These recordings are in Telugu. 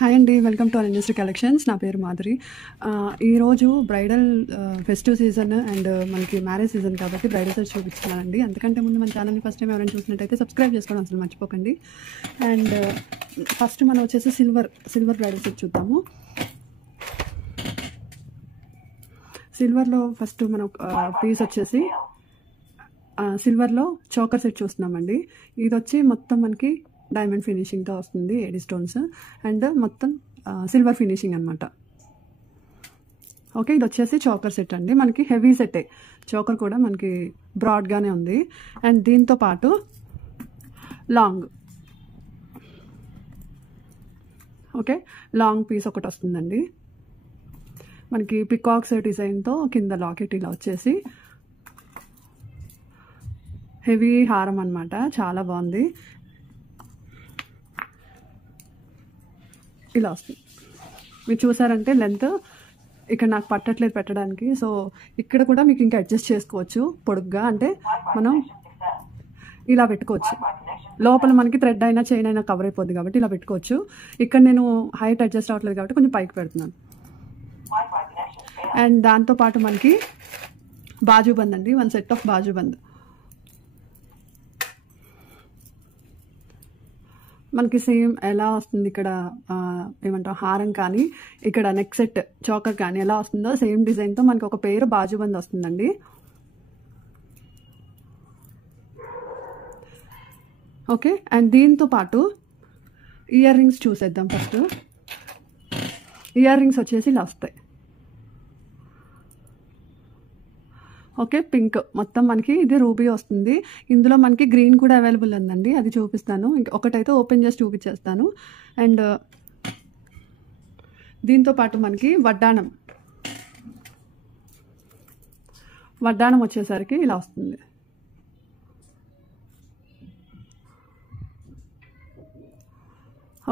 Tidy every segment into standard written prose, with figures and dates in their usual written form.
హాయ్ అండి, వెల్కమ్ టు ఇండస్ట్రీ కలెక్షన్స్. నా పేరు మాధురి. ఈరోజు బ్రైడల్ ఫెస్టివ్ సీజన్ అండ్ మనకి మ్యారేజ్ సీజన్ కాబట్టి బ్రైడల్ సెట్స్ చూపిస్తున్నానండి. అందుకంటే ముందు మన ఛానల్ని ఫస్ట్ టైం ఎవరైనా చూసినట్టయితే సబ్స్క్రైబ్ చేసుకోవడం అసలు మర్చిపోకండి. అండ్ ఫస్ట్ మనం వచ్చేసి సిల్వర్ బ్రైడల్ సెట్ చూద్దాము. సిల్వర్లో ఫస్ట్ మనం పీస్ వచ్చేసి సిల్వర్లో చోకర్ సెట్ చూస్తున్నామండి. ఇది వచ్చి మొత్తం మనకి డైమండ్ ఫినిషింగ్తో వస్తుంది, ఏడి స్టోన్స్ అండ్ మొత్తం సిల్వర్ ఫినిషింగ్ అనమాట. ఓకే, ఇది వచ్చేసి చోకర్ సెట్ అండి. మనకి హెవీ సెట్టే, చోకర్ కూడా మనకి బ్రాడ్గానే ఉంది. అండ్ దీంతో పాటు లాంగ్ పీస్ ఒకటి వస్తుందండి. మనకి పికాక్స్ డిజైన్తో కింద లాకెట్ ఇలా వచ్చేసి హెవీ హారం అనమాట, చాలా బాగుంది. ఇలా వస్తుంది. మీరు చూసారంటే లెంత్ ఇక్కడ నాకు పట్టట్లేదు పెట్టడానికి, సో ఇక్కడ కూడా మీకు ఇంకా అడ్జస్ట్ చేసుకోవచ్చు పొడుగ్గా, అంటే మనం ఇలా పెట్టుకోవచ్చు. లోపల మనకి థ్రెడ్ అయినా చైన్ అయినా కవర్ అయిపోద్ది కాబట్టి ఇలా పెట్టుకోవచ్చు. ఇక్కడ నేను హైట్ అడ్జస్ట్ అవ్వట్లేదు కాబట్టి కొంచెం పైకి పెడుతున్నాను. అండ్ దాంతోపాటు మనకి బాజుబంద్ అండి, 1 సెట్ ఆఫ్ బాజుబంద్. మనకి సేమ్ ఎలా వస్తుంది ఇక్కడ ఏమంటారు హారం కానీ ఇక్కడ నెక్ సెట్ చోకర్ కానీ ఎలా వస్తుందో సేమ్ డిజైన్తో మనకి ఒక పేరు బాజుబంద్ వస్తుందండి. ఓకే, అండ్ దీంతో పాటు ఇయర్ రింగ్స్ చూసేద్దాం. ఫస్ట్ ఇయర్ రింగ్స్ వచ్చేసి ఇలా వస్తాయి. ఓకే, పింక్ మొత్తం మనకి ఇది రూబీ వస్తుంది. ఇందులో మనకి గ్రీన్ కూడా అవైలబుల్ ఉందండి, అది చూపిస్తాను. ఒకటైతే ఓపెన్ చేసి చూపించేస్తాను. అండ్ దీంతో పాటు మనకి వడ్డానం వచ్చేసరికి ఇలా వస్తుంది.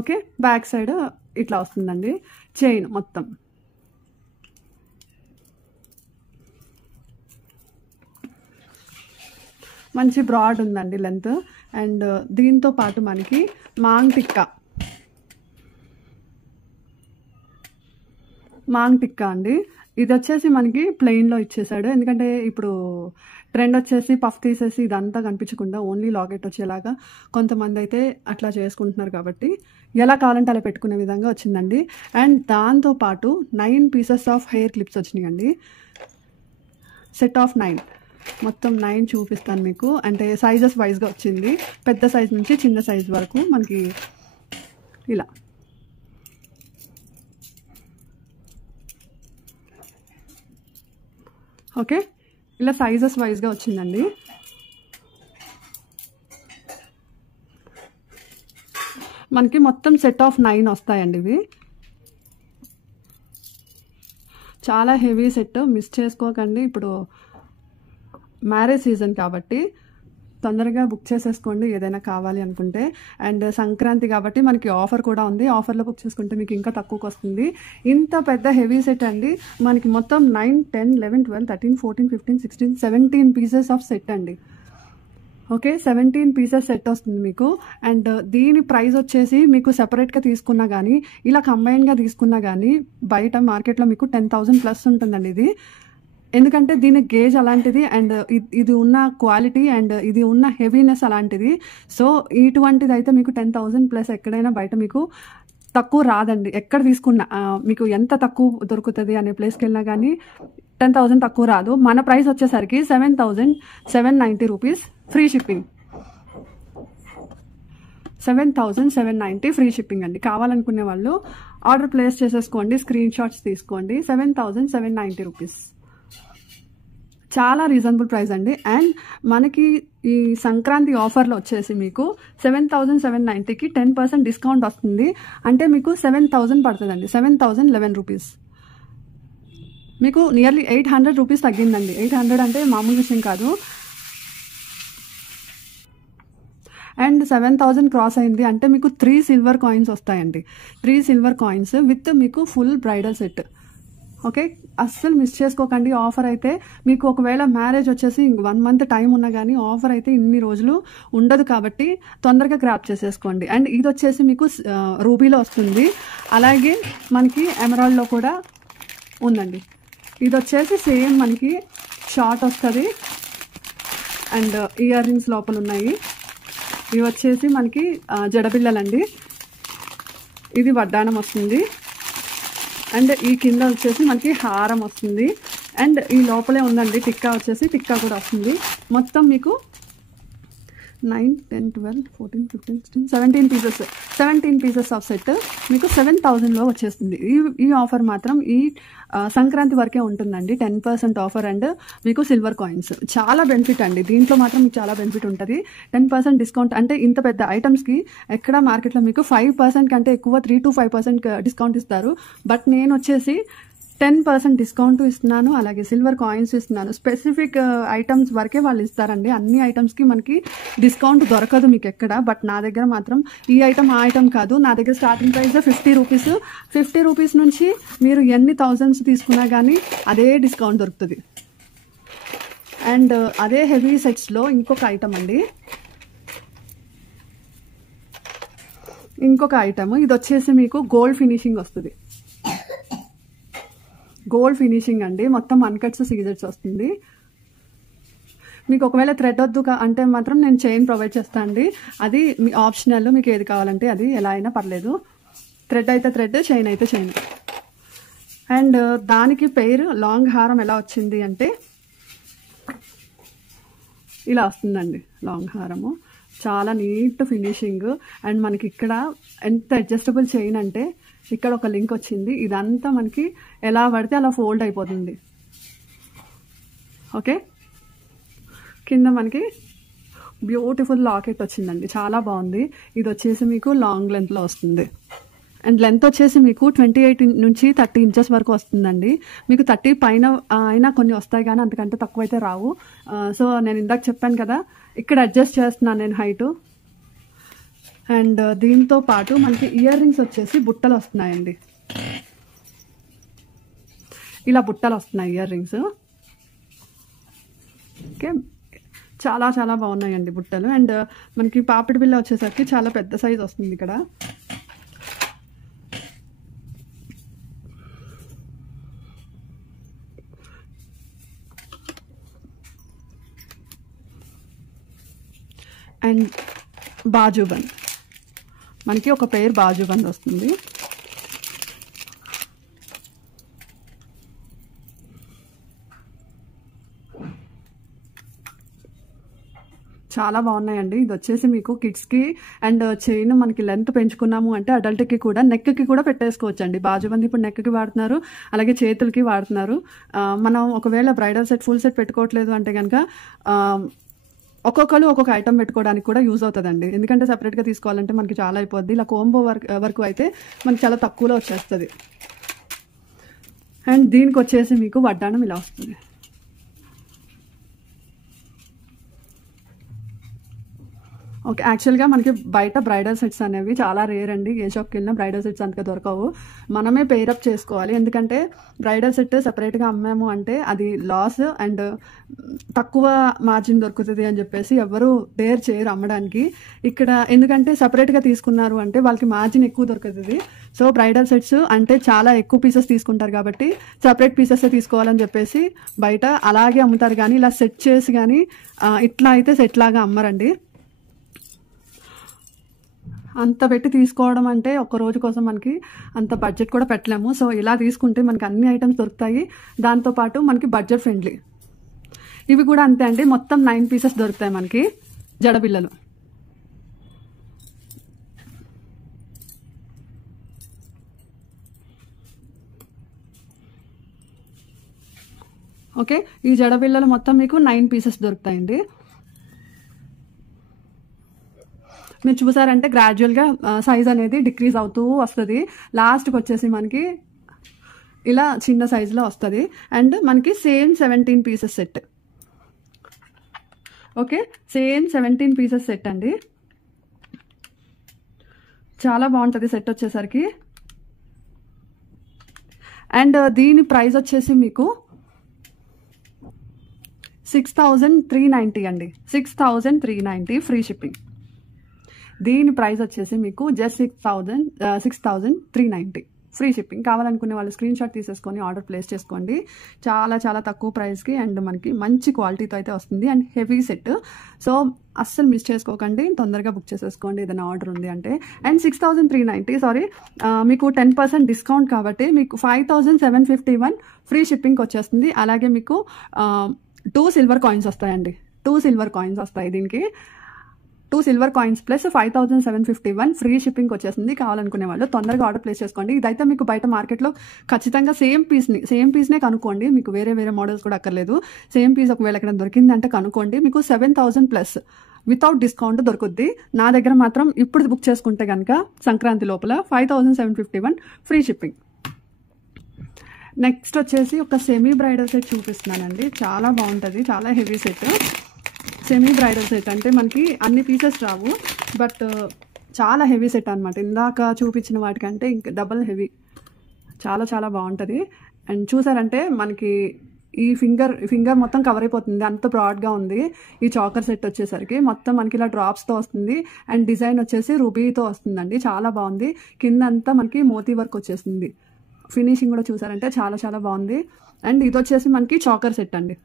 ఓకే, బ్యాక్ సైడ్ ఇట్లా వస్తుందండి. చైన్ మొత్తం మంచి బ్రాడ్ ఉందండి లెంత్. అండ్ దీంతో పాటు మనకి మాంగ్ టిక్కా అండి. ఇది వచ్చేసి మనకి ప్లెయిన్లో ఇచ్చేసాడు, ఎందుకంటే ఇప్పుడు ట్రెండ్ వచ్చేసి పఫ్ తీసేసి ఇదంతా కనిపించకుండా ఓన్లీ లాకెట్ వచ్చేలాగా కొంతమంది అయితే అట్లా చేసుకుంటున్నారు కాబట్టి ఎలా కావాలంటే అలా పెట్టుకునే విధంగా వచ్చిందండి. అండ్ దాంతోపాటు 9 పీసెస్ ఆఫ్ హెయిర్ క్లిప్స్ వచ్చినాయండి. సెట్ ఆఫ్ 9, మొత్తం 9 చూపిస్తాను మీకు. అంటే సైజెస్ వైజ్గా వచ్చింది, పెద్ద సైజ్ నుంచి చిన్న సైజ్ వరకు మనకి ఇలా. ఓకే, ఇలా సైజెస్ వైజ్గా వచ్చిందండి. మనకి మొత్తం సెట్ ఆఫ్ 9 వస్తాయండి. ఇవి చాలా హెవీ సెట్, మిస్ చేసుకోకండి. ఇప్పుడు మ్యారేజ్ సీజన్ కాబట్టి తొందరగా బుక్ చేసేసుకోండి ఏదైనా కావాలి అనుకుంటే. అండ్ సంక్రాంతి కాబట్టి మనకి ఆఫర్ కూడా ఉంది, ఆఫర్లో బుక్ చేసుకుంటే మీకు ఇంకా తక్కువకి వస్తుంది. ఇంత పెద్ద హెవీ సెట్ అండి. మనకి మొత్తం 9, 10, 11, 12, 13, 14, 15, 16, 17 పీసెస్ ఆఫ్ సెట్ అండి. ఓకే, 17 పీసెస్ సెట్ వస్తుంది మీకు. అండ్ దీని ప్రైస్ వచ్చేసి మీకు సెపరేట్గా తీసుకున్నా కానీ ఇలా కంబైన్గా తీసుకున్నా కానీ బయట మార్కెట్లో మీకు 10,000 ప్లస్ ఉంటుందండి ఇది. ఎందుకంటే దీని గేజ్ అలాంటిది అండ్ ఇది ఉన్న క్వాలిటీ అండ్ ఇది ఉన్న హెవీనెస్ అలాంటిది. సో ఇటువంటిది అయితే మీకు 10,000 ప్లస్ ఎక్కడైనా బయట మీకు తక్కువ రాదండి. ఎక్కడ తీసుకున్నా మీకు ఎంత తక్కువ దొరుకుతుంది అనే ప్లేస్కి వెళ్ళినా కానీ 10,000 తక్కువ రాదు. మన ప్రైస్ వచ్చేసరికి 7,790 rupees, free shipping. 7,790 free shipping అండి. కావాలనుకునే వాళ్ళు ఆర్డర్ ప్లేస్ చేసేసుకోండి, స్క్రీన్ షాట్స్ తీసుకోండి. 7,790 రూపీస్, చాలా రీజనబుల్ ప్రైస్ అండి. అండ్ మనకి ఈ సంక్రాంతి ఆఫర్లో వచ్చేసి మీకు 7,790కి 10% డిస్కౌంట్ వస్తుంది. అంటే మీకు 7,000 పడుతుందండి, 7,011 రూపీస్. మీకు నియర్లీ 800 రూపీస్ తగ్గిందండి. 800 అంటే మామూలు విషయం కాదు. అండ్ 7,000 క్రాస్ అయింది అంటే మీకు 3 సిల్వర్ కాయిన్స్ వస్తాయండి. 3 సిల్వర్ కాయిన్స్ విత్ మీకు ఫుల్ బ్రైడల్ సెట్. ఓకే, అస్సలు మిస్ చేసుకోకండి. ఆఫర్ అయితే మీకు ఒకవేళ మ్యారేజ్ వచ్చేసి 1 మంత్ టైం ఉన్నా కానీ ఆఫర్ అయితే ఇన్ని రోజులు ఉండదు కాబట్టి తొందరగా గ్రాప్ చేసేసుకోండి. అండ్ ఇది వచ్చేసి మీకు రూబీలో వస్తుంది. అలాగే మనకి ఎమరాల్డ్లో కూడా ఉందండి. ఇది వచ్చేసి సేమ్ మనకి షార్ట్ వస్తుంది అండ్ ఇయర్ రింగ్స్ లోపల ఉన్నాయి. ఇవి వచ్చేసి మనకి జడబిళ్ళలండి. ఇది వడ్డానం వస్తుంది అండ్ ఈ కింద వచ్చేసి మనకి హారం వస్తుంది అండ్ ఈ లోపలే ఉందండి టిక్కా వచ్చేసి, టిక్కా కూడా వస్తుంది. మొత్తం మీకు 9, 10, 12, 14, 15, 16, 17 పీసెస్ ఆఫ్ సెట్ మీకు 7,000లో వచ్చేస్తుంది. ఈ ఆఫర్ మాత్రం ఈ సంక్రాంతి వరకే ఉంటుందండి. 10% ఆఫర్ అండ్ మీకు సిల్వర్ కాయిన్స్. చాలా బెనిఫిట్ అండి, దీంట్లో మాత్రం మీకు చాలా బెనిఫిట్ ఉంటుంది. 10% డిస్కౌంట్ అంటే ఇంత పెద్ద ఐటమ్స్కి ఎక్కడ మార్కెట్లో మీకు 5% కంటే ఎక్కువ 3 to 5% డిస్కౌంట్ ఇస్తారు. బట్ నేను వచ్చేసి 10% డిస్కౌంట్ ఇస్తున్నాను, అలాగే సిల్వర్ కాయిన్స్ ఇస్తున్నాను. స్పెసిఫిక్ ఐటమ్స్ వరకే వాళ్ళు ఇస్తారండి. అన్ని ఐటమ్స్కి మనకి డిస్కౌంట్ దొరకదు మీకు ఎక్కడ. బట్ నా దగ్గర మాత్రం ఈ ఐటమ్ ఆ ఐటమ్ కాదు, నా దగ్గర స్టార్టింగ్ ప్రైస్ 50 రూపీస్. 50 రూపీస్ నుంచి మీరు ఎన్ని థౌజండ్స్ తీసుకున్నా కానీ అదే డిస్కౌంట్ దొరుకుతుంది. అండ్ అదే హెవీ సెట్స్లో ఇంకొక ఐటమ్ అండి, ఇంకొక ఐటమ్. ఇది వచ్చేసి మీకు గోల్డ్ ఫినిషింగ్ వస్తుంది. గోల్డ్ ఫినిషింగ్ అండి, మొత్తం అన్కట్స్ సీజర్స్ వస్తుంది. మీకు ఒకవేళ థ్రెడ్ వద్దు అంటే మాత్రం నేను చైన్ ప్రొవైడ్ చేస్తాను అండి. అది మీ ఆప్షనల్, మీకు ఏది కావాలంటే అది ఎలా అయినా పర్లేదు. థ్రెడ్ అయితే థ్రెడ్, చైన్ అయితే చైన్. అండ్ దానికి పేరు లాంగ్ హారం ఎలా వచ్చింది అంటే ఇలా వస్తుందండి. లాంగ్ హారము చాలా నీట్ ఫినిషింగ్ అండ్ మనకి ఇక్కడ ఎంత అడ్జస్టబుల్ చైన్ అంటే ఇక్కడ ఒక లింక్ వచ్చింది. ఇదంతా మనకి ఎలా పడితే అలా ఫోల్డ్ అయిపోతుంది. ఓకే, కింద మనకి బ్యూటిఫుల్ లాకెట్ వచ్చిందండి, చాలా బాగుంది. ఇది వచ్చేసి మీకు లాంగ్ లెంత్లో వస్తుంది అండ్ లెంత్ వచ్చేసి మీకు 28 నుంచి 30 ఇంచెస్ వరకు వస్తుందండి. మీకు 30 పైన అయినా కొన్ని వస్తాయి కానీ అంతకంటే తక్కువ అయితే రావు. సో నేను ఇందాక చెప్పాను కదా, ఇక్కడ అడ్జస్ట్ చేస్తున్నాను నేను హైటు. అండ్ దీంతో పాటు మనకి ఇయర్ రింగ్స్ వచ్చేసి బుట్టలు వస్తున్నాయండి. ఇలా బుట్టలు వస్తున్నాయి ఇయర్ రింగ్స్. ఓకే, చాలా చాలా బాగున్నాయండి బుట్టలు. అండ్ మనకి పాపిడి బిల్ల వచ్చేసరికి చాలా పెద్ద సైజ్ వస్తుంది ఇక్కడ. అండ్ బాజుబంద్, మనకి ఒక పేరు బాజుబంద్ వస్తుంది. చాలా బాగున్నాయండి. ఇది వచ్చేసి మీకు కిడ్స్కి అండ్ చైన్ మనకి లెంత్ పెంచుకున్నాము అంటే అడల్ట్కి కూడా నెక్కి కూడా పెట్టేసుకోవచ్చు అండి. బాజుబంద్ ఇప్పుడు నెక్కి వాడుతున్నారు, అలాగే చేతులకి వాడుతున్నారు. మనం ఒకవేళ బ్రైడల్ సెట్ ఫుల్ సెట్ పెట్టుకోవట్లేదు అంటే కనుక ఒక్కొక్కరు ఒక్కొక్క ఐటమ్ పెట్టుకోవడానికి కూడా యూజ్ అవుతుందండి. ఎందుకంటే సపరేట్గా తీసుకోవాలంటే మనకి చాలా అయిపోద్ది. ఇలా కోంబో వరకు అయితే మనకి చాలా తక్కువలో వచ్చేస్తుంది. అండ్ దీనికి వచ్చేసి మీకు వడ్డానం ఇలా వస్తుంది. ఓకే, యాక్చువల్గా మనకి బయట బ్రైడల్ సెట్స్ అనేవి చాలా రేర్ అండి. ఏ షాప్కి వెళ్ళినా బ్రైడల్ సెట్స్ అంతగా దొరకవు. మనమే పేరప్ చేసుకోవాలి. ఎందుకంటే బ్రైడల్ సెట్ సపరేట్గా అమ్మాము అంటే అది లాస్ అండ్ తక్కువ మార్జిన్ దొరుకుతుంది అని చెప్పేసి ఎవరు డేర్ చేయరు అమ్మడానికి ఇక్కడ. ఎందుకంటే సపరేట్గా తీసుకున్నారు అంటే వాళ్ళకి మార్జిన్ ఎక్కువ దొరుకుతుంది. సో బ్రైడల్ సెట్స్ అంటే చాలా ఎక్కువ పీసెస్ తీసుకుంటారు కాబట్టి సపరేట్ పీసెస్ తీసుకోవాలని చెప్పేసి బయట అలాగే అమ్ముతారు. కానీ ఇలా సెట్ చేసి కానీ ఇట్లా అయితే సెట్ లాగా అమ్మరండి. అంత పెట్టి తీసుకోవడం అంటే ఒక్క రోజు కోసం మనకి అంత బడ్జెట్ కూడా పెట్టలేము. సో ఇలా తీసుకుంటే మనకి అన్ని ఐటమ్స్ దొరుకుతాయి, దాంతోపాటు మనకి బడ్జెట్ ఫ్రెండ్లీ. ఇవి కూడా అంతే అండి, మొత్తం 9 పీసెస్ దొరుకుతాయి మనకి జడబిళ్ళలు. ఓకే, ఈ జడబిళ్ళలు మొత్తం మీకు 9 పీసెస్ దొరుకుతాయండి. మీరు చూసారంటే గ్రాడ్యువల్గా సైజ్ అనేది డిక్రీజ్ అవుతూ వస్తుంది. లాస్ట్కి వచ్చేసి మనకి ఇలా చిన్న సైజులో వస్తుంది. అండ్ మనకి same 17 pieces set. Okay, same 17 pieces set అండి. చాలా బాగుంటుంది సెట్ వచ్చేసరికి. అండ్ దీని ప్రైస్ వచ్చేసి మీకు 6,390 అండి. 6,390 ఫ్రీ షిప్పింగ్. దీని ప్రైస్ వచ్చేసి మీకు జస్ట్ 6,390 ఫ్రీ షిప్పింగ్. కావాలనుకునే వాళ్ళు స్క్రీన్ షాట్ తీసేసుకొని ఆర్డర్ ప్లేస్ చేసుకోండి. చాలా చాలా తక్కువ ప్రైస్కి అండ్ మనకి మంచి క్వాలిటీతో అయితే వస్తుంది అండ్ హెవీ సెట్. సో అస్సలు మిస్ చేసుకోకండి, తొందరగా బుక్ చేసేసుకోండి ఏదైనా ఆర్డర్ ఉంది అంటే. అండ్ 6,390 మీకు 10% డిస్కౌంట్ కాబట్టి మీకు 5,751 ఫ్రీ షిప్పింగ్కి వచ్చేస్తుంది. అలాగే మీకు 2 సిల్వర్ కాయిన్స్ వస్తాయండి. 2 సిల్వర్ కాయిన్స్ వస్తాయి దీనికి. 2 silver coins plus 5,751 free shipping వచ్చేసింది. కావాలనుకునే వాళ్ళు తొందరగా ఆర్డర్ ప్లేస్ చేసుకోండి. ఇదైతే మీకు బయట మార్కెట్లో ఖచ్చితంగా సేమ్ పీస్నే కనుక్కోండి. మీకు వేరే మోడల్స్ కూడా అక్కర్లేదు. సేమ్ పీస్ ఒకవేళ ఎక్కడ దొరికిందంటే కనుక్కోండి. మీకు 7,000 ప్లస్ వితౌట్ డిస్కౌంట్ దొరుకుద్ది. నా దగ్గర మాత్రం ఇప్పుడు బుక్ చేసుకుంటే కనుక సంక్రాంతి లోపల 5,751 ఫ్రీ షిప్పింగ్. నెక్స్ట్ వచ్చేసి ఒక సెమీ బ్రైడల్ సెట్ చూపిస్తున్నానండి. చాలా బాగుంటుంది, చాలా heavy set. Semi bridal set అంటే మనకి అన్ని పీసెస్ రావు, బట్ చాలా హెవీ సెట్ అనమాట. ఇందాక చూపించిన వాటికంటే ఇంకా డబల్ హెవీ. చాలా చాలా బాగుంటుంది. అండ్ చూసారంటే మనకి ఈ ఫింగర్ మొత్తం కవర్ అయిపోతుంది, అంత బ్రాడ్గా ఉంది. ఈ చాకర్ సెట్ వచ్చేసరికి మొత్తం మనకి ఇలా డ్రాప్స్తో వస్తుంది అండ్ డిజైన్ వచ్చేసి రూబీతో వస్తుందండి. చాలా బాగుంది. కింద అంతా మనకి మోతీ వర్క్ వచ్చేసింది. ఫినిషింగ్ కూడా చూసారంటే చాలా చాలా బాగుంది. అండ్ ఇది వచ్చేసి మనకి చాకర్ సెట్ అండి.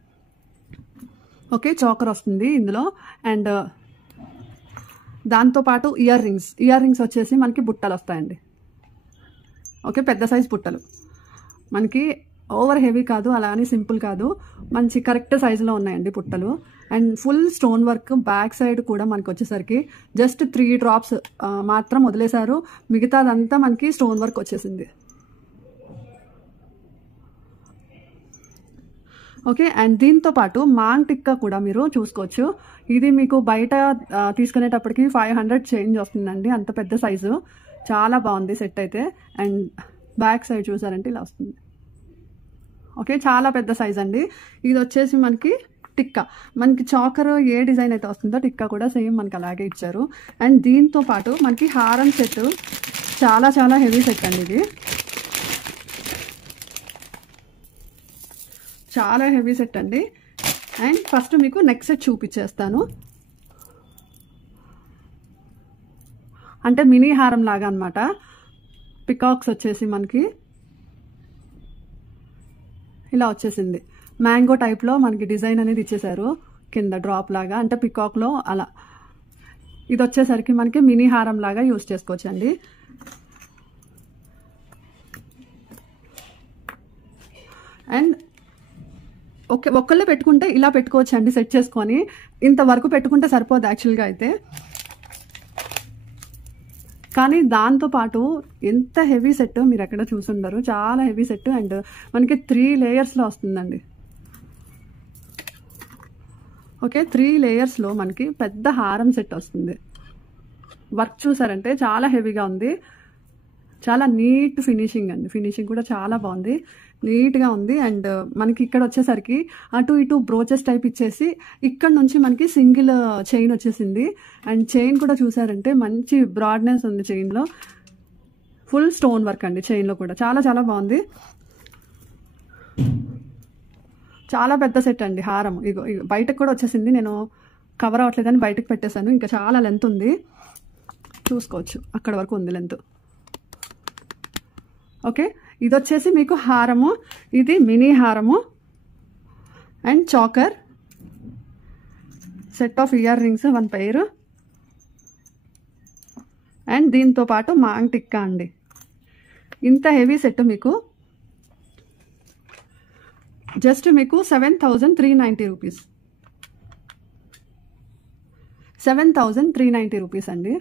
ఓకే, చాకర్ వస్తుంది ఇందులో. అండ్ దాంతోపాటు ఇయర్ రింగ్స్ వచ్చేసి మనకి బుట్టలు వస్తాయండి. ఓకే, పెద్ద సైజ్ బుట్టలు మనకి ఓవర్ హెవీ కాదు, అలా అని సింపుల్ కాదు, మంచి కరెక్ట్ సైజులో ఉన్నాయండి బుట్టలు. And full stone work. Back side కూడా మనకి వచ్చేసరికి జస్ట్ 3 డ్రాప్స్ మాత్రం వదిలేశారు, మిగతాదంతా మనకి స్టోన్ వర్క్ వచ్చేసింది. ఓకే, అండ్ దీంతో పాటు మాంగ్ టిక్కా కూడా మీరు చూసుకోవచ్చు. ఇది మీకు బయట తీసుకునేటప్పటికి 500 చేంజ్ వస్తుందండి, అంత పెద్ద సైజు. చాలా బాగుంది సెట్ అయితే. అండ్ బ్యాక్ సైడ్ చూసారంటే ఇలా వస్తుంది. ఓకే, చాలా పెద్ద సైజ్ అండి. ఇది వచ్చేసి మనకి టిక్కా. మనకి చాకర్ ఏ డిజైన్ అయితే వస్తుందో టిక్కా కూడా సేమ్ మనకి అలాగే ఇచ్చారు. అండ్ దీంతో పాటు మనకి హారం సెట్. చాలా చాలా హెవీ సెట్ అండి ఇది. చాలా హెవీ సెట్ అండి. అండ్ ఫస్ట్ మీకు నెక్ సెట్ చూపించేస్తాను. అంటే మినీ హారం లాగా అనమాట. పికాక్స్ వచ్చేసి మనకి ఇలా వచ్చేసింది. మ్యాంగో టైప్లో మనకి డిజైన్ అనేది ఇచ్చేసారు కింద డ్రాప్ లాగా, అంటే పికాక్లో అలా. ఇది వచ్చేసరికి మనకి మినీ హారం లాగా యూజ్ చేసుకోవచ్చు అండి. అండ్ ఒక్కళ్ళే పెట్టుకుంటే ఇలా పెట్టుకోవచ్చు అండి, సెట్ చేసుకొని. ఇంతవరకు పెట్టుకుంటే సరిపోదు యాక్చువల్గా అయితే. కానీ దాంతోపాటు ఎంత హెవీ సెట్ మీరు ఎక్కడ చూసుండరు. చాలా హెవీ సెట్. అండ్ మనకి 3 లేయర్స్లో వస్తుందండి. ఓకే, 3 లేయర్స్లో మనకి పెద్ద హారం సెట్ వస్తుంది. వర్క్ చూసారంటే చాలా హెవీగా ఉంది. చాలా నీట్ ఫినిషింగ్ అండి. ఫినిషింగ్ కూడా చాలా బాగుంది, నీట్గా ఉంది. అండ్ మనకి ఇక్కడ వచ్చేసరికి అటు ఇటు బ్రోచెస్ టైప్ ఇచ్చేసి ఇక్కడ నుంచి మనకి సింగిల్ చైన్ వచ్చేసింది. అండ్ చైన్ కూడా చూసారంటే మంచి బ్రాడ్నెస్ ఉంది చైన్లో. ఫుల్ స్టోన్ వర్క్ అండి చైన్లో కూడా. చాలా చాలా బాగుంది. చాలా పెద్ద సెట్ అండి హారం. ఇగో బయటకు కూడా వచ్చేసింది. నేను కవర్ అవ్వట్లేదని బయటకు పెట్టేశాను. ఇంకా చాలా లెంత్ ఉంది, చూసుకోవచ్చు. అక్కడ వరకు ఉంది లెంత్. ఓకే, ఇది వచ్చేసి మీకు హారము. ఇది మినీ హారము and choker set of earrings 1 pair. And దీంతో పాటు మాంగ్ టిక్కా అండి. ఇంత హెవీ సెట్ మీకు జస్ట్ మీకు 7,390 రూపీస్. 7,390 రూపీస్ అండి.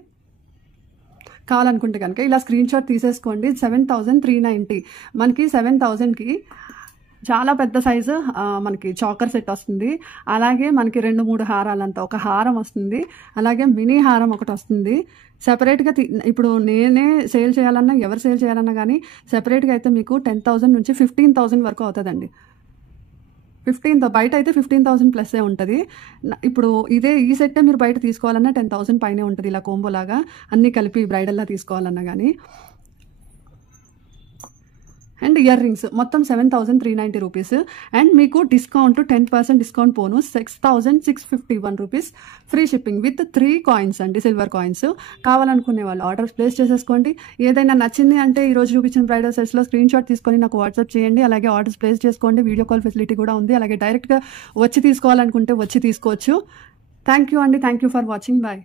కావాలనుకుంటే కనుక ఇలా స్క్రీన్ షాట్ తీసేసుకోండి. 7,390. మనకి 7,000కి చాలా పెద్ద సైజు మనకి చాకర్ సెట్ వస్తుంది. అలాగే మనకి 2-3 హారాలంతా ఒక హారం వస్తుంది. అలాగే మినీ హారం ఒకటి వస్తుంది. సెపరేట్గా ఇప్పుడు నేనే సేల్ చేయాలన్నా, ఎవరు సేల్ చేయాలన్నా కానీ సెపరేట్గా అయితే మీకు 10,000 నుంచి 15,000 వరకు అవుతుందండి. 15 బయట అయితే 15,000 ప్లస్ ఉంటుంది. ఇప్పుడు ఈ సెట్టే మీరు బయట తీసుకోవాలన్నా 10,000 పైనే ఉంటుంది. ఇలా కోంబో లాగా అన్నీ కలిపి బ్రైడల్లా తీసుకోవాలన్నా కానీ. అండ్ ఇయర్ రింగ్స్ మొత్తం 7,390 రూపీస్. అండ్ మీకు discount 10% discount bonus 6,651 rupees, free shipping with 3 coins అండి, సిల్వర్ కాయిన్స్. కావాలనుకునే వాళ్ళు ఆర్డర్స్ ప్లేస్ చేసేసుకోండి. ఏదైనా నచ్చింది అంటే ఈరోజు చూపించిన బ్రైడల్ సెట్స్లో స్క్రీన్ షాట్ తీసుకొని నాకు వాట్సాప్ చేయండి. అలాగే ఆర్డర్స్ ప్లేస్ చేసుకోండి. వీడియో కాల్ ఫెసిలిటీ కూడా ఉంది. అలాగే డైరెక్ట్గా వచ్చి తీసుకోవాలనుకుంటే వచ్చి తీసుకోవచ్చు. థ్యాంక్ యూ అండి. Thank you for watching. Bye.